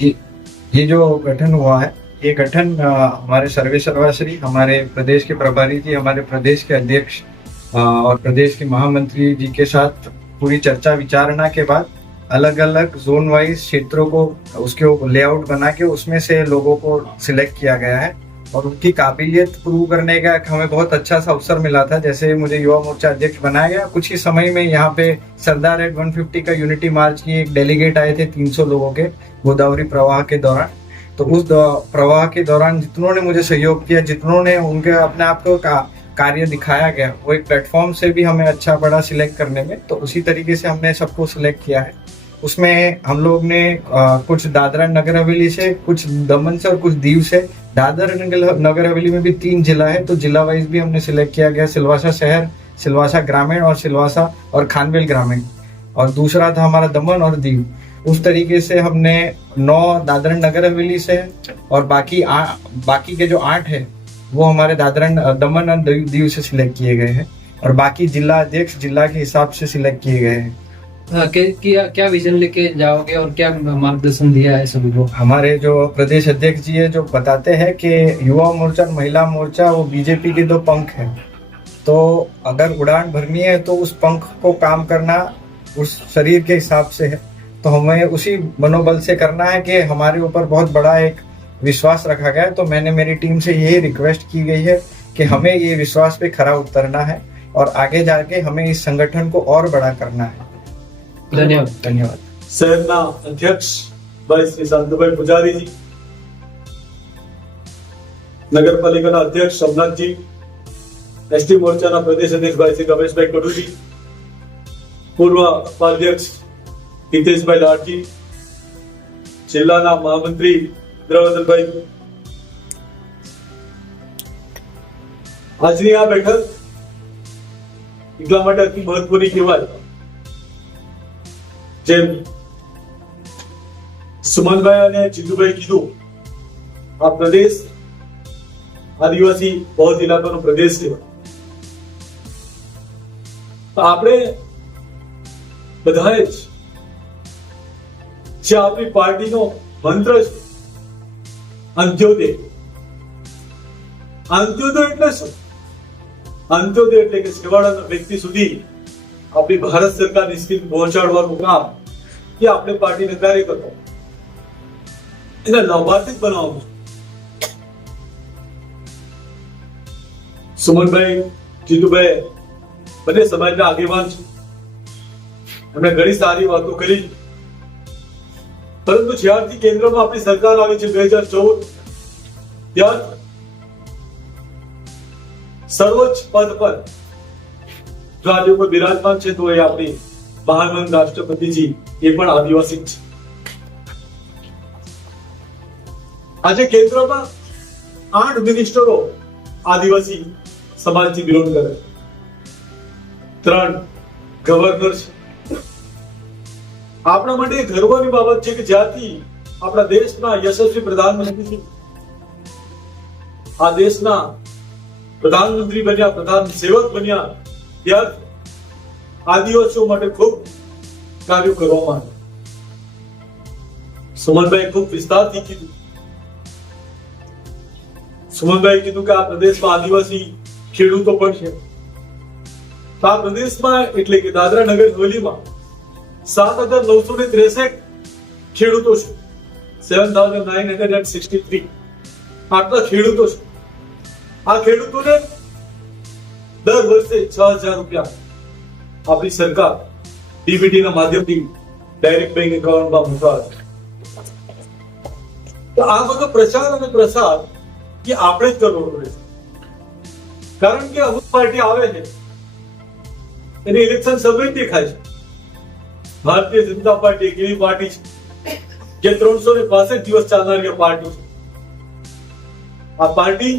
ये ये जो गठन हुआ है, ये गठन हमारे सर्वे सर्वाश्री, हमारे प्रदेश के प्रभारी जी, हमारे प्रदेश के अध्यक्ष और प्रदेश के महामंत्री जी के साथ पूरी चर्चा विचारणा के बाद अलग अलग जोन वाइज क्षेत्रों को उसके लेआउट बना के उसमें से लोगों को सिलेक्ट किया गया है और उनकी काबिलियत प्रूव करने का हमें बहुत अच्छा सा अवसर मिला था। जैसे मुझे युवा मोर्चा अध्यक्ष बनाया गया, कुछ ही समय में यहाँ पे सरदार एट 150 का यूनिटी मार्च की एक डेलीगेट आए थे 300 लोगों के गोदावरी प्रवाह के दौरान। तो उस प्रवाह के दौरान जितनों ने मुझे सहयोग किया, जितनों ने उनके अपने आप को कार्य दिखाया गया, वो एक प्लेटफॉर्म से भी हमें अच्छा बड़ा सिलेक्ट करने में, तो उसी तरीके से हमने सबको सिलेक्ट किया है। उसमें हम लोग ने कुछ दादरा नगर हवेली से, कुछ दमन से और कुछ दीव से। दादरा नगर हवेली में भी 3 जिला है, तो जिला वाइज भी हमने सिलेक्ट किया गया, सिलवासा शहर, सिलवासा ग्रामीण और सिलवासा और खानवेल ग्रामीण। और दूसरा था हमारा दमन और दीव। उस तरीके से हमने 9 दादरा नगर हवेली से और बाकी के जो 8 है वो हमारे दमन और दीव से सिलेक्ट किए गए हैं और बाकी जिला अध्यक्ष जिला के हिसाब से सिलेक्ट किए गए हैं। क्या विजन लेके जाओगे और क्या मार्गदर्शन दिया है सभी को? हमारे जो प्रदेश अध्यक्ष जी है जो बताते हैं कि युवा मोर्चा और महिला मोर्चा वो बीजेपी के 2 पंख हैं, तो अगर उड़ान भरनी है तो उस पंख को काम करना उस शरीर के हिसाब से है, तो हमें उसी मनोबल से करना है कि हमारे ऊपर बहुत बड़ा एक विश्वास रखा गया है। तो मैंने मेरी टीम से यही रिक्वेस्ट की गई है कि हमें ये विश्वास पे खरा उतरना है और आगे जाके हमें इस संगठन को और बड़ा करना है। धन्यवाद। શહેરના અધ્યક્ષ ભાઈ શ્રી શાંતુભાઈ પૂજારીજી, નગરપાલિકાના અધ્યક્ષ સોમનાથજી, એસટી મોરચાના પ્રદેશ અધ્યક્ષ ભાઈ શ્રી રમેશભાઈ કડુજી, પૂર્વ ઉપાધ્યક્ષ હિતેશભાઈ લાડજી, જિલ્લાના મહામંત્રી દ્રવદલભાઈ, આજની આ બેઠક એટલા માટે અતિ મહત્વની કહેવાય, જેમ સુમનભાઈ અને જીતુભાઈ કીધું, આ પ્રદેશ આદિવાસી બહુત ઇલાકાનો પ્રદેશ છે। તો આપણે બધાએ જ જે આપણી પાર્ટીનો મંત્ર છે અંત્યોદય, અંત્યોદય એટલે શું? અંત્યોદય એટલે કે છેવાડાના વ્યક્તિ સુધી આપણી ભારત સરકારની સ્કીમ પહોંચાડવાનું કામ એ આપણે પાર્ટીના કાર્યકર્તા એને લાભાર્થી બનાવવું। સુમનભાઈ, જીતુભાઈ બંને સમાજના આગેવાન છે, એમણે ઘણી સારી વાતો કરી, પરંતુ જ્યારથી કેન્દ્રમાં આપણી સરકાર આવી છે 2014 ત્યાર સર્વોચ્ચ પદ પર राज्यों पर विराजमान है, तो ये अपनी महामहिम राष्ट्रपति जी ये पण आदिवासी है। आज केंद्र में 8 मिनिस्टरो आदिवासी समाज थी बिलोंग करे, 3 गवर्नर છે। આપણા માટે ગર્વની બાબત છે કે જ્યાંથી આપણા દેશના યશસ્વી પ્રધાનમંત્રી આ દેશના પ્રધાનમંત્રી બન્યા, પ્રધાન સેવક બન્યા, ત્યાર આદિવાસીઓ માટે ખૂબ કાર્યો કરવામાં આવ્યા। સુમનભાઈ ખૂબ વિસ્તારથી કીધું, સુમનભાઈ કીધું કે આ પ્રદેશમાં આદિવાસી ખેડૂતો પણ છે। આ પ્રદેશમાં એટલે કે દાદરા નગર હવેલીમાં 7,963 ખેડૂતો છે, 7,963 આટલા ખેડૂતો છે। આ ખેડૂતોને દર વર્ષે 6,000 રૂપિયા આપણી સરકાર ડીબીટી ના માધ્યમથી ડાયરેક્ટ બેંક એકાઉન્ટમાં મોકલાવે। તો આ બધો પ્રચાર અને પ્રસાર એ આપણે જ કરવો પડે છે, કારણ કે અમુક પાર્ટી આવે છે એની ઇલેક્શન સમય દેખાય છે। ભારતીય જનતા પાર્ટી એક એવી પાર્ટી છે જે 365 દિવસ ચાલનારી પાર્ટી છે। આ પાર્ટી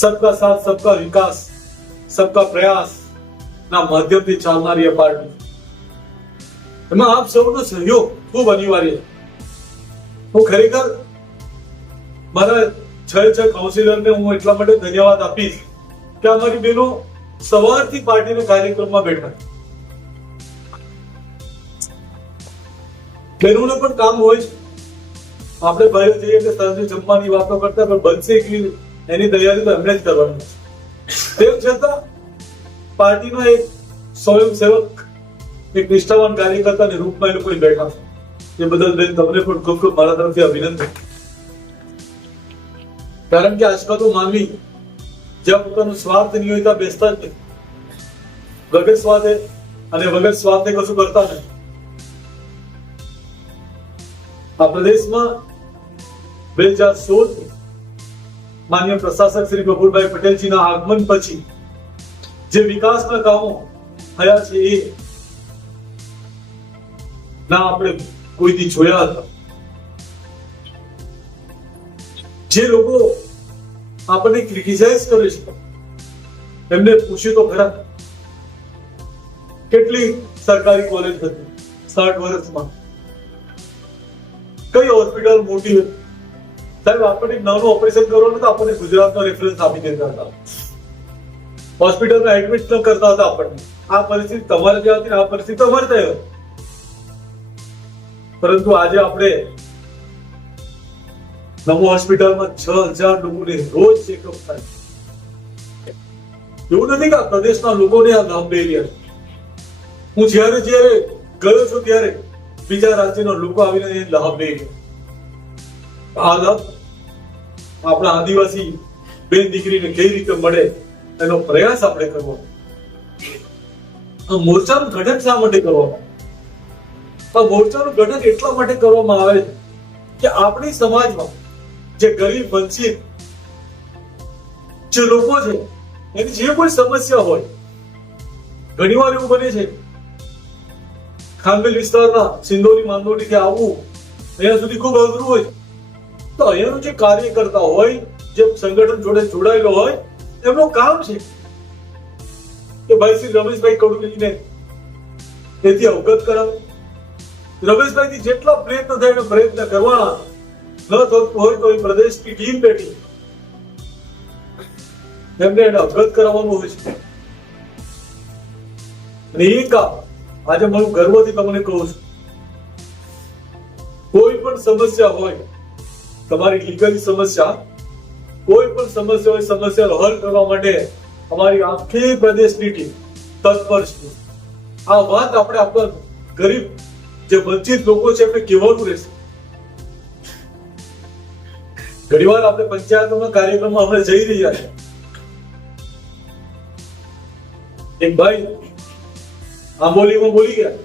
सबका साथ सबका विकास सबका प्रयास ना माध्यम થી ચાલનારી આ પાર્ટી, એમાં આપ સૌનો સહયોગ ખૂબ અનિવાર્ય છે। હું ખરેખર મારા 6 કાઉન્સિલરને હું એટલા માટે ધન્યવાદ આપીશ કે અમારી બહેનો સવારથી પાર્ટીના કાર્યક્રમમાં બેઠા, બહેનોને પણ કામ હોય છે, આપણે બહાર જઈએ એટલે સાંજે જમવાની વાતો કરતા પણ બનશે કેવી એની તૈયારી તો એમણે જ કરવાની છે. તેમ છતાં પાર્ટીનો એક સ્વયંસેવક, એક નિષ્ઠાવાન કાર્યકર્તાની રૂપમાં એ લોકો બેઠા છે. એ બદલ બેન તમને પણ ખૂબ ખૂબ મારા તરફથી અભિનંદન. કારણ કે આજકાલ તો માનવી જ્યાં પોતાનું સ્વાર્થ નહીં હોય ત્યાં બેસતા જ નહીં. વગર સ્વાર્થે અને વગર સ્વાર્થે કશું કરતા નહીં. આ પ્રદેશમાં 2016 માનનીય પ્રશાસક શ્રી પ્રફુલભાઈ પટેલજીના આગમન પછી જે વિકાસના કામો થયા છે એ ના આપણે કોઈથી જોયા હતા. જે લોકો આપણને ક્રિટિસાઇઝ કરે છે એમને પૂછ્યું તો ખરા કેટલી સરકારી કોલેજ હતી 60 વર્ષમાં, કઈ હોસ્પિટલ મોટી હતી. સાહેબ આપણે એક નાનું ઓપરેશન કરવાનું તો આપણને ગુજરાતનો રેફરન્સ આપી દેતા હતા, હોસ્પિટલમાં એડમિટ ન કરતા હતા આપણને. આ પરિસ્થિતિ તમારે ત્યાં હતી, આ પરિસ્થિતિ અમારે ત્યાં હતી. પરંતુ આજે આપણે નમો હોસ્પિટલમાં 6000 લોકોને રોજ ચેકઅપ થાય. એવું નથી કે આ પ્રદેશના લોકોને આ લાભ લઈ રહ્યા છે. હું જ્યારે ગયો છું ત્યારે બીજા રાજ્યના લોકો આવીને એ લાભ લઈ રહ્યા. આ લાભ આપણા આદિવાસી બેન દીકરીને કઈ રીતે મળે એનો પ્રયાસ આપણે કરવો. આ મોરચાનું ગઠન શા માટે કરવામાં? આ મોરચાનું ગઠન એટલા માટે કરવામાં આવે છે કે આપણી સમાજમાં જે ગરીબ વંચિત જે લોકો છે એની જે કોઈ સમસ્યા હોય, ઘણીવાર એવું બને છે ખાનવેલ વિસ્તારના સિંદોરી માંદોડીથી આવવું અહીંયા સુધી ખૂબ અઘરું હોય, તો અહીંયાનો જે કાર્યકર્તા હોય, જે સંગઠન જોડે જોડાયેલો હોય, એમનું કામ છે કે ભાઈ શ્રી રમેશભાઈ કડુલીને તેથી અવગત કરાવે. રમેશભાઈથી જેટલા પ્રયત્ન થાય એનો પ્રયત્ન કરવાના. ન થતું હોય તો એ પ્રદેશની ટીમ બેઠી એમને એને અવગત કરાવવાનું હોય છે. અને એ કામ આજે મારું ગર્વથી તમને કહું છું, કોઈ પણ સમસ્યા હોય, તમારી લીગલી સમસ્યા, કોઈ પણ સમસ્યા હોય, સમસ્યા હલ કરવા માટે અમારી આખી પ્રદેશની ટીમ તત્પર છે. આ વાત આપણે આપણા ગરીબ જે વંચિત લોકો છે એમને કહેવાનું રહેશે. ઘણીવાર આપણે પંચાયતોના કાર્યક્રમમાં આપણે જઈ રહ્યા છે. એક ભાઈ આંબોલીમાં બોલી ગયા,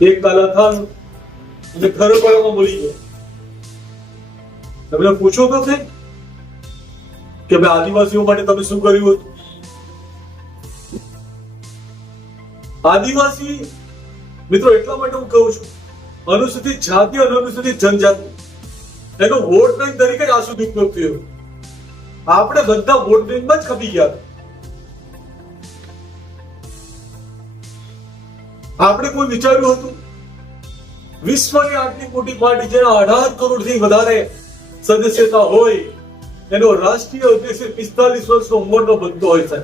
એક કાલાથાન અને ખરપાડામાં બોલી ગયા. તમને પૂછો તો છે કે ભાઈ આદિવાસીઓ માટે તમે શું કર્યું હતું? આદિવાસી મિત્રો એટલા માટે હું કહું છું, અનુસૂચિત જાતિ અને અનુસૂચિત જનજાતિ એનો વોટ બેંક તરીકે જ આ સુધી ઉપયોગ થયો. આપણે બધા વોટ બેંકમાં જ ખપી ગયા. આપણે કોઈ વિચાર્યું હતું વિશ્વની આટલી મોટી પાર્ટી જેના 18 કરોડથી વધારે સદસ્યતા હોય, એનો રાષ્ટ્રીય અધ્યક્ષ 45 વર્ષનો ઉંમરનો બનતો હોય છે.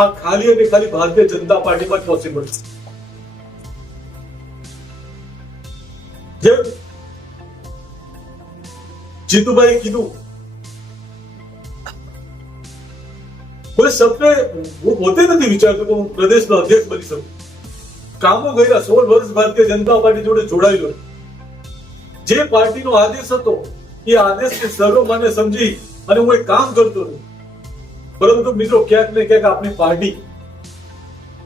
આ ખાલી અને ખાલી ભારતીય જનતા પાર્ટીમાં જ પોસિબલ છે. જેમ જીતુભાઈ કીધું, કોઈ સપને હું પોતે નથી વિચારતો કે હું પ્રદેશનો અધ્યક્ષ બની શકું. કામો કર્યા, 16 વર્ષ ભારતીય જનતા પાર્ટી જોડે જોડાયેલો. જે પાર્ટીનો આદેશ હતો એ આદેશને સર્વમાન્ય સમજી અને હું એક કામ કરતો હતો. પરંતુ મિત્રો ક્યાંક ને ક્યાંક આપણી પાર્ટી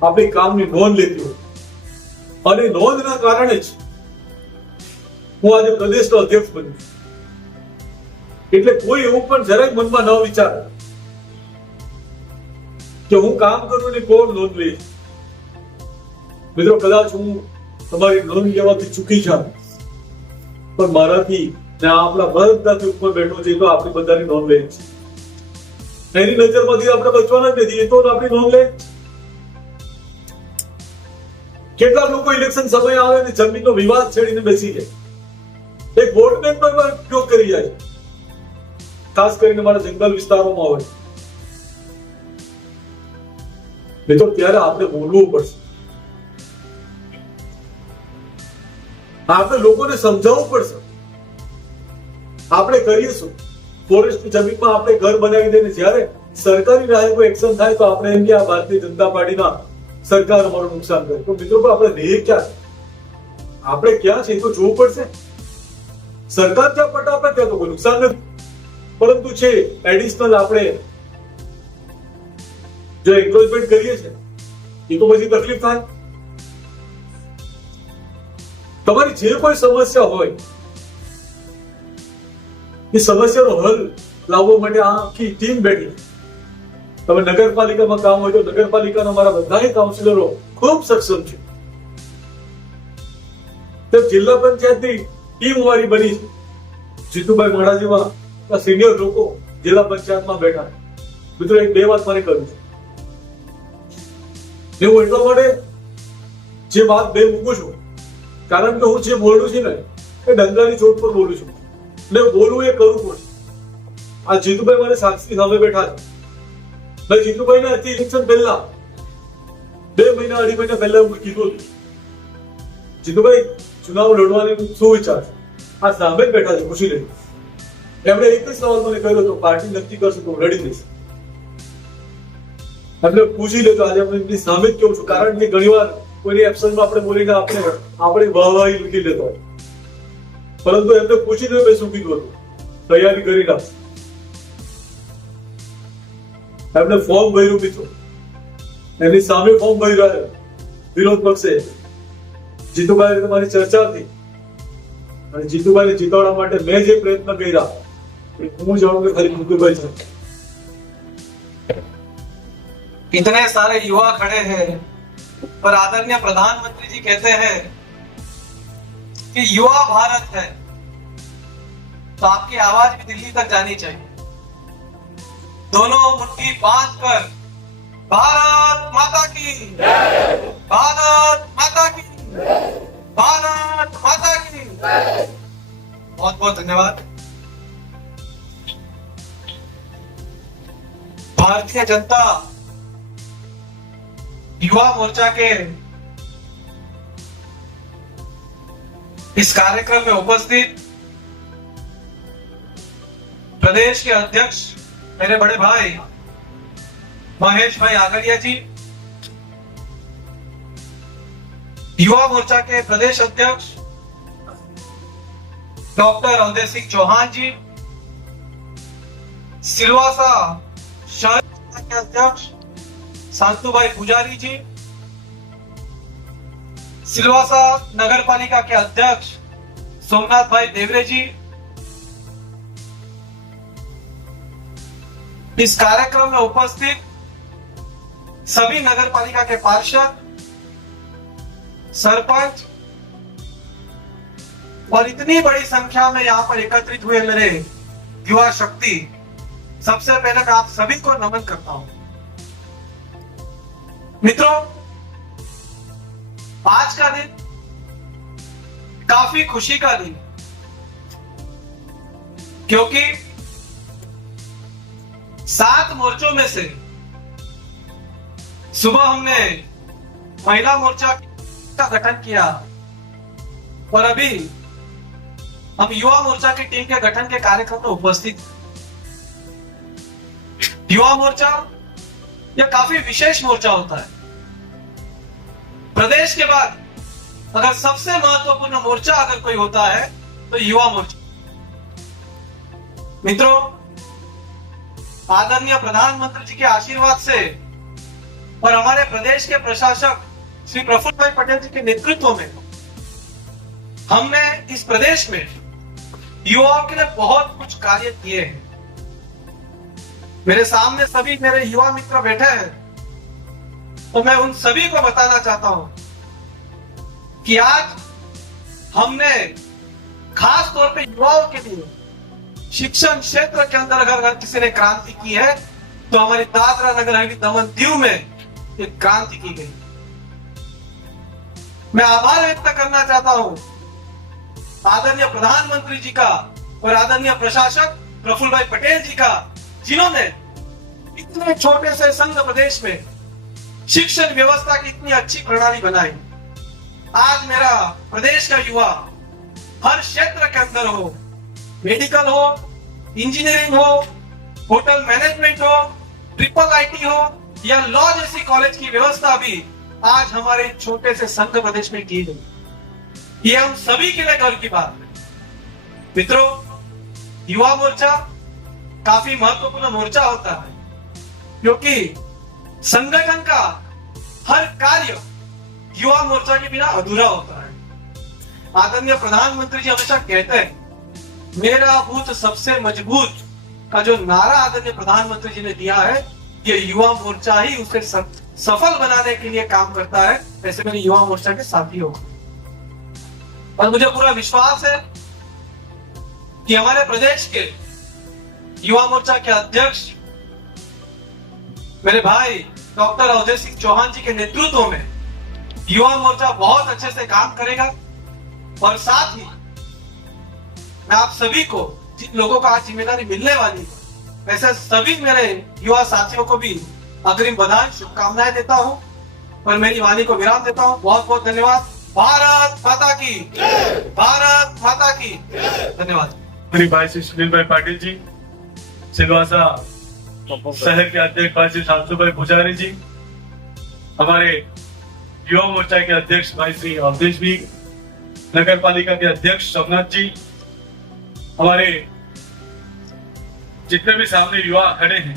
આપણી કામની નોંધ લેતી હોય, અને નોંધના કારણે જ હું આજે પ્રદેશનો અધ્યક્ષ બન્યો. એટલે કોઈ એવું પણ જરાય મનમાં ન વિચારે કે હું કામ કરું ને કોણ નોંધ લે. મિત્રો કદાચ હું તમારી નોંધ લેવાથી ચૂકી જાઉં, પણ મારાથી ને આપણા બધાથી ઉપર બેઠો છે તો આપણી બધાની નોંધ લે છે. એની નજરમાંથી આપણે બચવાના જ નથી, એ તો આપણી નોંધ લે. કેટલાક લોકો ઇલેક્શન સમય આવે ને જમીનનો વિવાદ છેડીને બેસી જાય, એક વોટ બેંકનો ઉપયોગ કરી જાય, ખાસ કરીને મારા જંગલ વિસ્તારોમાં હોય. મિત્રો ત્યારે આપણે બોલવું પડશે. આપણે લોકોને સમજાવવું પડશે. આપણે કરીએ શું? ફોરેસ્ટ જમીનમાં આપણે ઘર બનાવી દઈને જ્યારે સરકારી રાહે કોઈ એક્શન થાય તો આપણે એમ કે આ ભારતીય જનતા પાર્ટીના સરકાર અમારું નુકસાન કરે. તો મિત્રો આપણે રહે ક્યાં છે? આપણે ક્યાં છે એ તો જોવું પડશે. સરકાર જ્યાં પટ આપે ત્યાં તો કોઈ નુકસાન નથી, પરંતુ છે એડિશનલ આપણે જો એન્ક્રોચમેન્ટ કરીએ છીએ એ તો પછી તકલીફ થાય. તમારી જે કોઈ સમસ્યા હોય એ સમસ્યાનો હલ લાવવા માટે આ આખી ટીમ બેઠી. તમે નગરપાલિકામાં કામ હોય તો નગરપાલિકાના મારા બધા કાઉન્સિલરો ખૂબ સક્ષમ છે. તો જિલ્લા પંચાયતની ટીમ અમારી બની છે. જીતુભાઈ માળા જેવા સિનિયર લોકો જિલ્લા પંચાયતમાં બેઠા. મિત્રો એક બે વાત મારે કરવી છે. હું એટલા માટે જે વાત બે મૂકું છું કારણ કે હું જે બોલું છું ને એ ડંગાની ચોટ પર બોલું છું ને બોલવું એ કરવું પડશે. આ જીતુભાઈ મારે સાક્ષી સામે બેઠા છે. મેં જીતુભાઈ ને ઇલેક્શન પહેલા 2 મહિના 2.5 મહિના પહેલા હું કીધું હતું જીતુભાઈ ચુનાવ લડવાની શું વિચાર છે? આ સામે જ બેઠા છે, પૂછી લેજો. એમણે એક જ સવાલ મને કર્યો હતો, પાર્ટી નક્કી કરશે તો હું લડી દઈશ. એટલે પૂછી લેજો. આજે આપણે એમની સામે જ કેવું છું કારણ કે ઘણીવાર કોઈની એબ્સન્સમાં આપણે બોલીને આપણે વાહવાહી લૂંટી લેતો હોય, પરંતુ એમને પૂછી લો મેં શું કીધું હતું, તૈયારી કરી નાખ. એમને ફોર્મ ભર્યું મિત્રો, એની સામે ફોર્મ ભર્યું વિરોધ પક્ષે. જીતુભાઈ તમારી ચર્ચા હતી અને જીતુભાઈને જીતાડવા માટે મેં જે પ્રયત્ન કર્યા હું જાણું કે ખાલી જીતુભાઈ છે. इतने सारे युवा खड़े हैं पर आदरणीय प्रधानमंत्री जी कहते हैं कि युवा भारत है, तो आपकी आवाज भी दिल्ली तक जानी चाहिए. दोनों मुट्ठी बांध कर भारत माता की जय, भारत माता की जय, भारत माता की जय. बहुत बहुत धन्यवाद. भारतीय जनता युवा मोर्चा के इस कार्यक्रम में उपस्थित प्रदेश के अध्यक्ष मेरे बड़े भाई महेश भाई आगरिया जी, युवा मोर्चा के प्रदेश अध्यक्ष डॉक्टर अवधेश सिंह चौहान जी, सिलवासा शहर के अध्यक्ष शांतुभाई पुजारी जी, सिलवासा नगर पालिका के अध्यक्ष सोमनाथ भाई देवरे जी, इस कार्यक्रम में उपस्थित सभी नगर पालिका के पार्षद, सरपंच और इतनी बड़ी संख्या में यहां पर एकत्रित हुए मेरे युवा शक्ति, सबसे पहले मैं आप सभी को नमन करता हूं. मित्रों, आज का दिन काफी खुशी का दिन, क्योंकि 7 मोर्चों में से सुबह हमने महिला मोर्चा का गठन किया और अभी हम युवा मोर्चा की टीम के गठन के कार्यक्रम में उपस्थित. युवा मोर्चा यह काफी विशेष मोर्चा होता है. प्रदेश के बाद अगर सबसे महत्वपूर्ण मोर्चा अगर कोई होता है तो युवा मोर्चा. मित्रों, आदरणीय प्रधानमंत्री जी के आशीर्वाद से और हमारे प्रदेश के प्रशासक श्री प्रफुल्ल भाई पटेल जी के नेतृत्व में हमने इस प्रदेश में युवाओं के लिए बहुत कुछ कार्य किए हैं. मेरे सामने सभी मेरे युवा मित्र बैठे हैं, तो मैं उन सभी को बताना चाहता हूं कि आज हमने खास तौर पे युवाओं के लिए शिक्षण क्षेत्र के अंदर अगर किसी ने क्रांति की है तो हमारी दादरा नगर हवेली दमन दीव में एक क्रांति की गई. मैं आभार व्यक्त करना चाहता हूं आदरणीय प्रधानमंत्री जी का और आदरणीय प्रशासक प्रफुल्ल भाई पटेल जी का, जिन्होंने इतने छोटे से संघ प्रदेश में शिक्षण व्यवस्था की इतनी अच्छी प्रणाली बनाई. आज मेरा प्रदेश का युवा हर क्षेत्र के अंदर हो, मेडिकल हो, इंजीनियरिंग हो, होटल मैनेजमेंट हो, ट्रिपल आईटी हो या लॉ जैसी कॉलेज की व्यवस्था भी आज हमारे छोटे से संघ प्रदेश में की गई। ये हम सभी के लिए गर्व की बात है। मित्रों, युवा मोर्चा काफी महत्वपूर्ण मोर्चा होता है, क्योंकि संगठन का हर कार्य युवा मोर्चा के बिना अधूरा होता है। आदरणीय प्रधानमंत्री जी हमेशा कहते हैं, मेरा बूथ सबसे मजबूत का जो नारा आदरणीय प्रधानमंत्री जी ने दिया है, ये युवा मोर्चा ही उसे सफल बनाने के लिए काम करता है। ऐसे मेरे युवा मोर्चा के साथी हो, और मुझे पूरा विश्वास है कि हमारे प्रदेश के युवा मोर्चा के अध्यक्ष मेरे भाई डॉक्टर अजय सिंह चौहान जी के नेतृत्व में युवा मोर्चा बहुत अच्छे से काम करेगा। और साथ ही मैं आप सभी को, जिन लोगों को आज जिम्मेदारी मिलने वाली है, वैसे सभी मेरे युवा साथियों को भी अग्रिम बधाई, शुभकामनाएं देता हूं और मेरी वाणी को विराम देता हूं। बहुत बहुत धन्यवाद। भारत माता की, भारत माता की धन्यवाद। मेरे भाई श्री सुनील भाई पाटिल जी, सिलवासा शहर के अध्यक्ष भाई श्री शांतु भाई पुजारी जी, हमारे युवा मोर्चा के अध्यक्ष भाई श्री अवधेश भी, नगर पालिका के अध्यक्ष सोमनाथ जी, हमारे जितने भी सामने युवा खड़े हैं,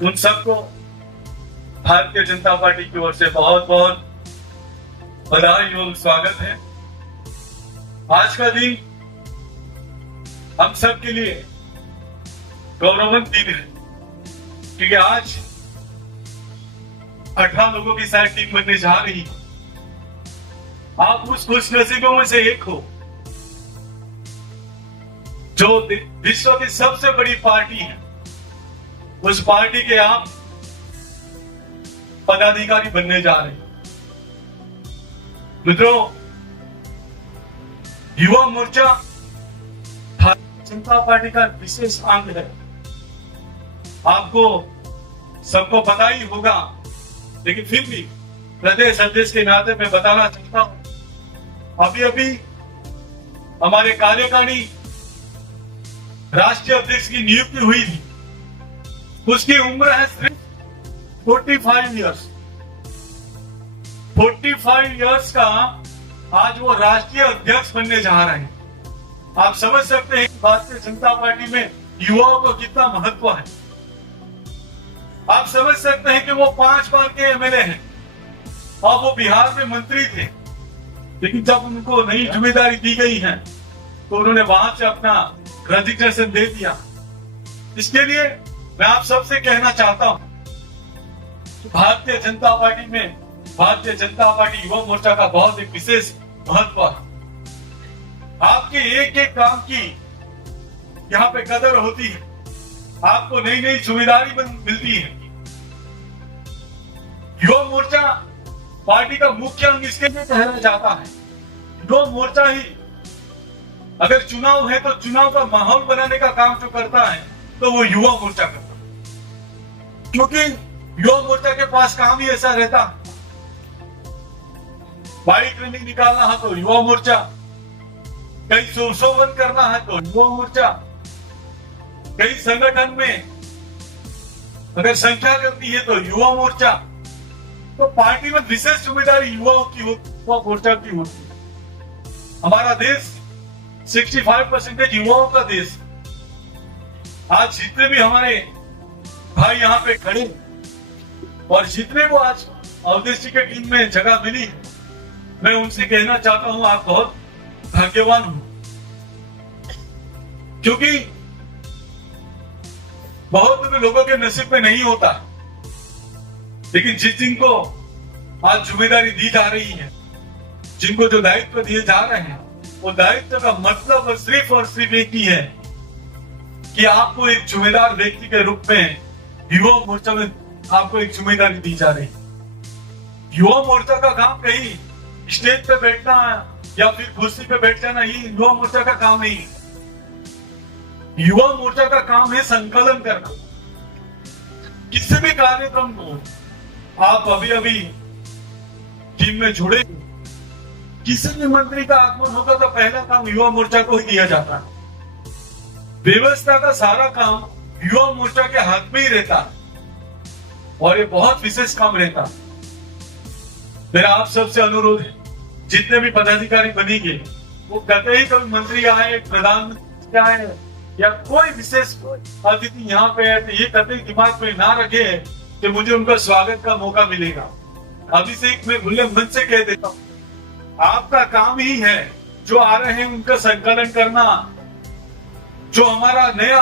उन सबको भारतीय जनता पार्टी की ओर से बहुत बहुत बधाई एवं स्वागत है। आज का दिन हम सब के लिए गौरवमंद दिन है, क्योंकि आज 18 लोगों की शायद टीम बनने जा रही है। आप उस खुश नसीबों में से एक हो जो विश्व की सबसे बड़ी पार्टी है, उस पार्टी के आप पदाधिकारी बनने जा रहे हैं। मित्रों, युवा मोर्चा भारतीय जनता पार्टी का विशेष अंग है। आपको सबको पता ही होगा, लेकिन फिर भी प्रदेश अध्यक्ष के नाते मैं बताना चाहता हूं, अभी अभी हमारे कार्यकारिणी राष्ट्रीय अध्यक्ष की नियुक्ति हुई थी। उसकी उम्र है सिर्फ 45 इयर्स। 45 इयर्स का आज वो राष्ट्रीय अध्यक्ष बनने जा रहे हैं। आप समझ सकते हैं कि भारतीय जनता पार्टी में युवाओं को कितना महत्व है। आप समझ सकते हैं कि वो 5 बार के एमएलए हैं और वो बिहार में मंत्री थे, लेकिन जब उनको नई जिम्मेदारी दी गई है तो उन्होंने वहां से अपना रेजिग्नेशन दे दिया। इसके लिए मैं आप सबसे कहना चाहता हूं, भारतीय जनता पार्टी में भारतीय जनता पार्टी युवा मोर्चा का बहुत एक विशेष महत्व है। आपके एक एक काम की यहाँ पे कदर होती है, आपको नई नई जिम्मेदारी मिलती है। युवा मोर्चा पार्टी का मुख्य अंग इसके लिए कहना जाता है। युवा मोर्चा ही अगर चुनाव है तो चुनाव का माहौल बनाने का काम जो करता है तो वो युवा मोर्चा करता है, क्योंकि युवा मोर्चा के पास काम ही ऐसा रहता है। बाइक रैली निकालना है तो युवा मोर्चा, कहीं सुशोभन करना है तो युवा मोर्चा, कई संगठन में अगर संख्या करती है तो युवा मोर्चा। तो पार्टी में विशेष जिम्मेदारी युवाओं की युवा मोर्चा की होती है। हमारा देश 65% युवाओं का देश। आज जितने भी हमारे भाई यहाँ पे खड़े और जितने को आज अवधेश जी के टीम में जगह मिली, मैं उनसे कहना चाहता हूं आप बहुत भाग्यवान हो, क्योंकि बहुत लोगों के नसीब में नहीं होता। लेकिन जिनको आज जिम्मेदारी दी जा रही है, जिनको जो दायित्व दिए जा रहे हैं, वो दायित्व का मतलब सिर्फ और सिर्फ एक ही है कि आपको एक जिम्मेदार व्यक्ति के रूप में युवा मोर्चा में आपको एक जिम्मेदारी दी जा रही है। युवा मोर्चा का काम कहीं स्टेज पे बैठना या फिर कुर्सी पे बैठ जाना, ये युवा मोर्चा का काम नहीं है। युवा मोर्चा का काम है संकलन करना। किसी भी कार्यक्रम को आप अभी अभी टीम में जुड़े, किसी भी मंत्री का आगमन होगा तो पहला काम युवा मोर्चा को ही दिया जाता है। व्यवस्था का सारा काम युवा मोर्चा के हाथ में ही रहता है और ये बहुत विशेष काम रहता है। मेरा आप सबसे अनुरोध है, जितने भी पदाधिकारी बनेंगे वो कतई कभी मंत्री आए, प्रधानमंत्री आए या कोई विशेष अतिथि यहाँ पे है तो ये कतई दिमाग में ना रखे कि मुझे उनका स्वागत का मौका मिलेगा। अभी से एक मैं खुले मन से कह देता हूँ, आपका काम ही है जो आ रहे हैं उनका संकलन करना, जो हमारा नया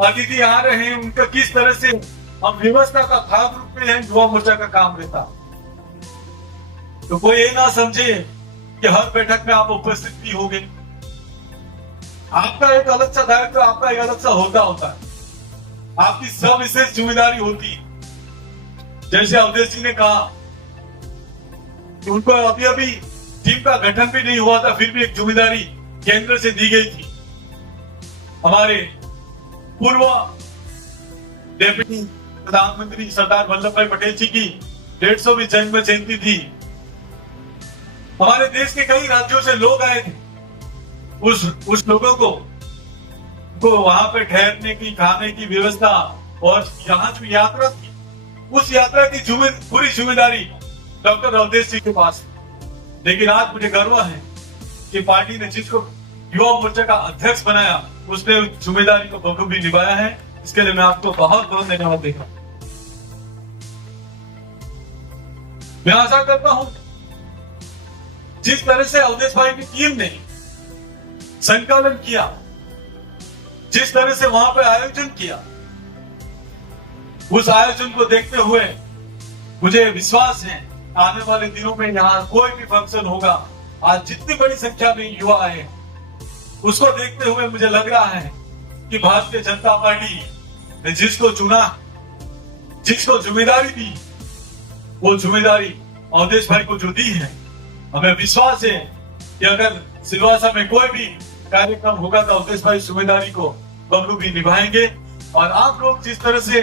अतिथि आ रहे हैं उनका किस तरह से हम व्यवस्था का भाग रूप में है, युवा मोर्चा का काम रहता। तो कोई ये ना समझे कि हर बैठक में आप उपस्थित भी होंगे। आपका एक अलग सा दायित्व, आपका एक अलग सा होता है, आपकी सब विशेष जिम्मेदारी होती है। जैसे अवधेश जी ने कहा कि उनको अभी टीम का गठन भी नहीं हुआ था, फिर भी एक जिम्मेदारी केंद्र से दी गई थी। हमारे पूर्व डेप्यूटी प्रधानमंत्री सरदार वल्लभ भाई पटेल जी की 150वीं जन्म जयंती थी। हमारे देश के कई राज्यों से लोग आए थे। उस लोगों को वहां पे ठहरने की, खाने की व्यवस्था और यहाँ जो यात्रा थी, उस यात्रा की पूरी जिम्मेदारी डॉक्टर अवधेश जी के पास। लेकिन आज मुझे गर्व है कि पार्टी ने जिसको युवा मोर्चा का अध्यक्ष बनाया उसने जिम्मेदारी को बखूबी निभाया है। इसके लिए मैं आपको बहुत बहुत धन्यवाद देता हूं। मैं आशा करता हूं जिस तरह से अवधेश भाई की टीम ने संकलन किया, जिस तरह से वहां पर आयोजन किया, उस आयोजन को देखते हुए मुझे विश्वास है आने वाले दिनों में यहाँ कोई भी फंक्शन होगा, आज जितनी बड़ी संख्या में युवा आए उसको देखते हुए मुझे लग रहा है कि भारतीय जनता पार्टी ने जिसको चुना, जिसको जिम्मेदारी दी, वो जिम्मेदारी अवधेश भाई को जो दी है, हमें विश्वास है कि अगर सिलवासा में कोई भी कार्यक्रम होगा तो अवधेश भाई जिम्मेदारी को बखूबी निभाएंगे। और आप लोग जिस तरह से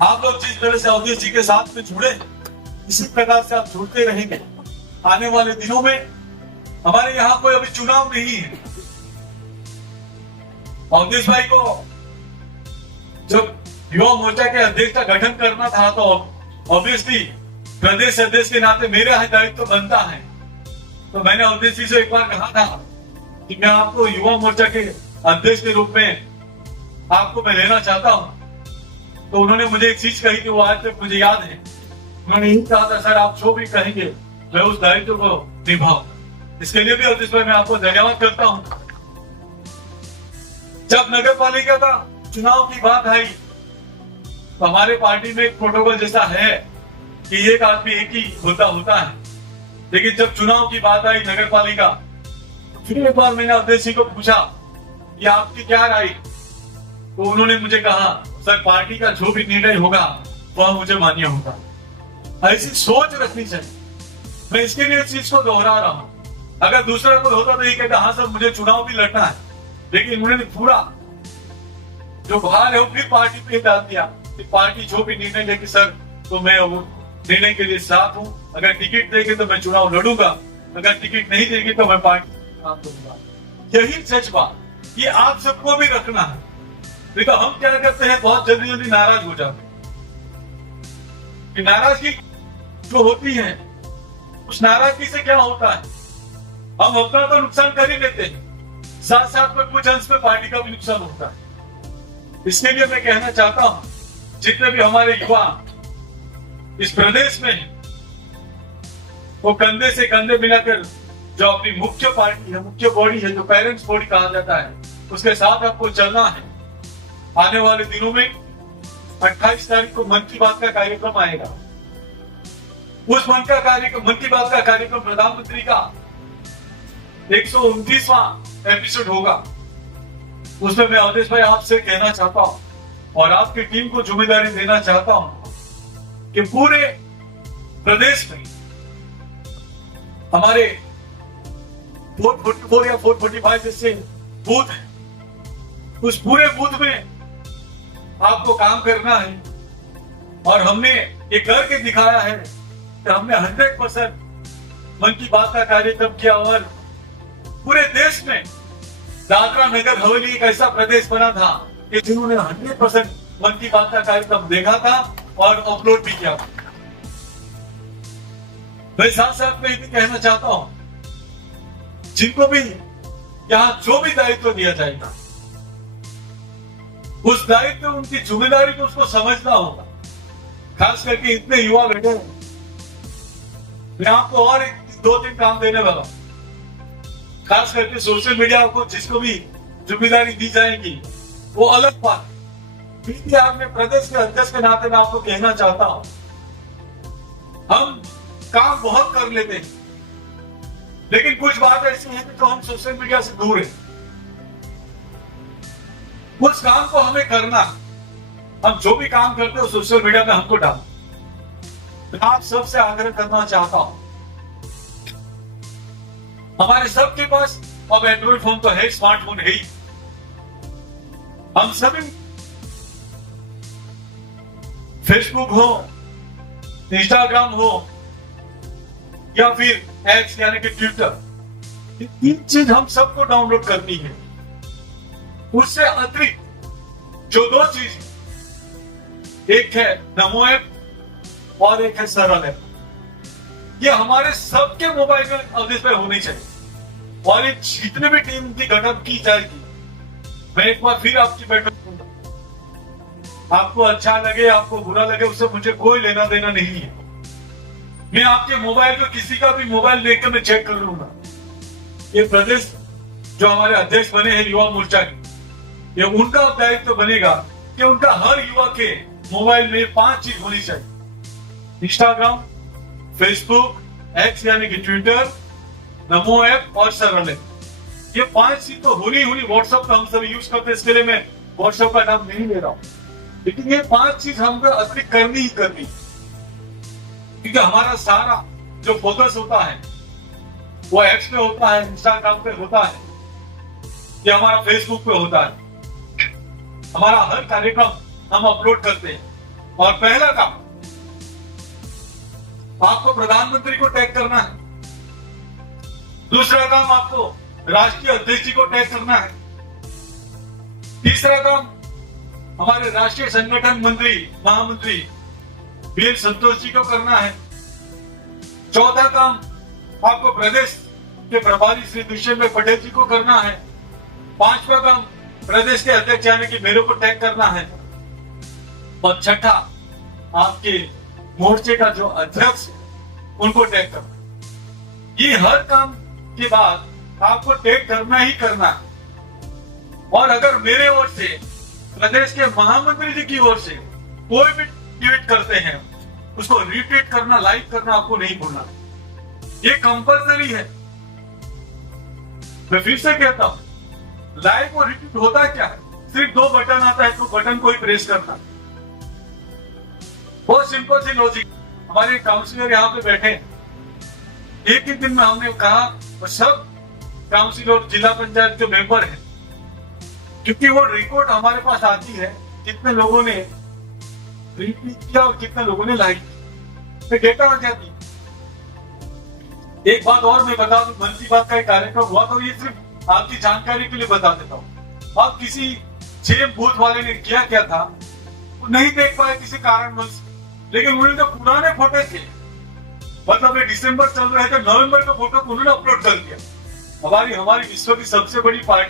अवधेश जी के साथ में जुड़े, इसी प्रकार से आप जुड़ते रहेंगे। आने वाले दिनों में हमारे यहाँ कोई अभी चुनाव नहीं है। अवधेश भाई को जब युवा मोर्चा के अध्यक्ष का गठन करना था तो ऑब्वियसली प्रदेश अध्यक्ष के नाते मेरा दायित्व तो बनता है। तो मैंने अवधेश जी से एक बार कहा था कि मैं आपको युवा मोर्चा के अध्यक्ष के रूप में आपको मैं लेना चाहता हूं। तो उन्होंने मुझे एक चीज कही कि वो आज तक मुझे याद है। उन्होंने यही कहा था, सर आप जो भी कहेंगे मैं उस दायित्व को निभाऊं। इसके लिए भी अवधेश भाई मैं आपको धन्यवाद करता हूं। जब नगर पालिका का चुनाव की बात आई तो हमारे पार्टी में एक प्रोटोकॉल जैसा है कि एक आदमी एक ही होता है। लेकिन जब चुनाव की बात आई नगर पालिका, फिर एक बार मैंने अवधेश जी को पूछा कि आपकी क्या राय। तो उन्होंने मुझे कहा, सर पार्टी का जो भी निर्णय होगा वह मुझे मान्य होगा। ऐसी सोच रखनी चाहिए। मैं इसके लिए इस चीज को दोहरा रहा हूं। अगर दूसरा कोई होता तो ये कहता हाँ सर मुझे चुनाव भी लड़ना है, लेकिन उन्होंने पूरा जो भार है वो फिर पार्टी पे डाल दिया कि पार्टी जो भी निर्णय लेगी सर तो मैं वो निर्णय के लिए साथ हूं। अगर टिकट देंगे तो मैं चुनाव लड़ूंगा, अगर टिकट नहीं देंगे तो मैं पार्टी काम करूंगा। यही जज्बा ये आप सबको भी रखना है। देखो हम क्या करते हैं, बहुत जल्दी नाराज हो जाते हैं। नाराजगी जो होती है उस नाराजगी से क्या होता है, हम अपना तो नुकसान कर ही लेते हैं, साथ साथ में कुछ अंश में पार्टी का भी नुकसान होता है। इसके लिए मैं कहना चाहता हूं जितने भी हमारे युवा इस प्रदेश में है वो कंधे से कंधे मिलाकर जो अपनी मुख्य पार्टी है, मुख्य बॉडी है, जो पेरेंट्स बॉडी कहा जाता है, उसके साथ आपको चलना है। आने वाले दिनों में 28 तारीख को मन की बात का कार्यक्रम आएगा। उस मन की बात का कार्यक्रम प्रधानमंत्री का 129वां एपिसोड होगा। उसमें मैं अवधेश भाई आपसे कहना चाहता हूं और आपकी टीम को जिम्मेदारी देना चाहता हूं कि पूरे प्रदेश में हमारे 444 या 445 जैसे बूथ है, उस पूरे बूथ में आपको काम करना है। और हमने ये करके दिखाया है कि हमने 100% मन की बात का कार्यक्रम किया और पूरे देश में दादरा नगर हवेली एक ऐसा प्रदेश बना था कि जिन्होंने 100% मन की बात का कार्यक्रम देखा था और अपलोड भी किया था। मैं साथ साथ में ये भी कहना चाहता हूं, जिनको भी यहाँ जो भी दायित्व दिया जाएगा उस दायित्व उनकी जिम्मेदारी को उसको समझना होगा। खास करके इतने युवा बैठे हैं, मैं आपको और 2-3 काम देने वाला हूं। खास करके सोशल मीडिया को जिसको भी जिम्मेदारी दी जाएगी वो अलग बात। पीटीआर में प्रदेश के अध्यक्ष के नाते मैं आपको कहना चाहता हूं, हम काम बहुत कर लेते हैं लेकिन कुछ बात ऐसी है कि तो हम सोशल मीडिया से दूर हैं। उस काम को हमें करना, हम जो भी काम करते हो सोशल मीडिया में हमको डाल। मैं आप सबसे आग्रह करना चाहता हूं, हमारे सबके पास अब एंड्रॉइड फोन तो है, स्मार्टफोन है ही। हम सभी फेसबुक हो, इंस्टाग्राम हो या फिर एक्स यानी कि ट्विटर, ये 3 चीज हम सबको डाउनलोड करनी है। उससे अतिरिक्त जो 2 चीज, एक है नमो ऐप और एक है सरल ऐप, ये हमारे सबके मोबाइल में अवधि पे होनी चाहिए। और ये जितने भी टीम की गठन की जाएगी, मैं एक बार फिर आपकी बैठक करूंगा। आपको अच्छा लगे आपको बुरा लगे उससे मुझे कोई लेना देना नहीं है। मैं आपके मोबाइल को किसी का भी मोबाइल लेकर मैं चेक कर लूंगा। ये प्रदेश जो हमारे अध्यक्ष बने हैं युवा मोर्चा के, ये उनका दायित्व बनेगा कि उनका हर युवा के मोबाइल में 5 चीज होनी चाहिए: इंस्टाग्राम, फेसबुक, एक्स यानी कि ट्विटर, नमो ऐप और सरल ऐप। ये 5 चीज तो होनी होनी। व्हाट्सएप का हम सभी यूज करते हैं, इसके लिए मैं व्हाट्सएप का नाम नहीं ले रहा हूं, लेकिन ये 5 चीज हमको अतिरिक्त करनी ही करनी, क्योंकि हमारा सारा जो फोकस होता है वो एक्स पे होता है, इंस्टाग्राम पे होता है, या हमारा फेसबुक पे होता है। हमारा हर कार्यक्रम हम अपलोड करते हैं और पहला काम आपको प्रधानमंत्री को टैग करना है, दूसरा काम आपको राष्ट्रीय अध्यक्ष जी को टैग करना है, तीसरा काम हमारे राष्ट्रीय संगठन मंत्री महामंत्री वीर संतोष जी को करना है, चौथा काम आपको प्रदेश के प्रभारी श्री दुष्यंत भाई पटेल जी को करना है, पांचवा काम प्रदेश के अध्यक्ष यानी कि मेरे को टैग करना है, और छठा आपके मोर्चे का जो अध्यक्ष उनको टैग करना। ये हर काम के बाद आपको टैग करना ही करना है। और अगर मेरे ओर से प्रदेश के महामंत्री जी की ओर से कोई भी ट्वीट करते हैं उसको रीट्वीट करना, लाइक करना आपको नहीं भूलना, ये कंपलसरी है। मैं फिर से कहता हूं, लाइक और रिट्वीट होता क्या है? सिर्फ 2 बटन आता है तो बटन को ही प्रेस करना। बहुत सिंपल सी लॉजिक। हमारे काउंसिलर यहाँ पे बैठे, एक ही दिन में हमने कहा वो सब काउंसिलर जिला पंचायत जो मेंबर है, क्योंकि वो रिपोर्ट हमारे पास आती है कितने लोगों ने रिट्वीट किया और कितने लोगों ने लाइक किया, तो डेटा आ जाती। एक बात और मैं बता दूं, मन की बात का एक कार्यक्रम हुआ तो ये सिर्फ आपकी जानकारी के लिए बता देता हूँ। अब किसी 6 बूथ वाले ने किया क्या था वो नहीं देख पाए किसी कारणवश, लेकिन उन्होंने जो पुराने फोटो थे, मतलब ये दिसंबर चल रहे थे, नवंबर का फोटो उन्होंने अपलोड कर दिया। हमारी विश्व की सबसे बड़ी पार्टी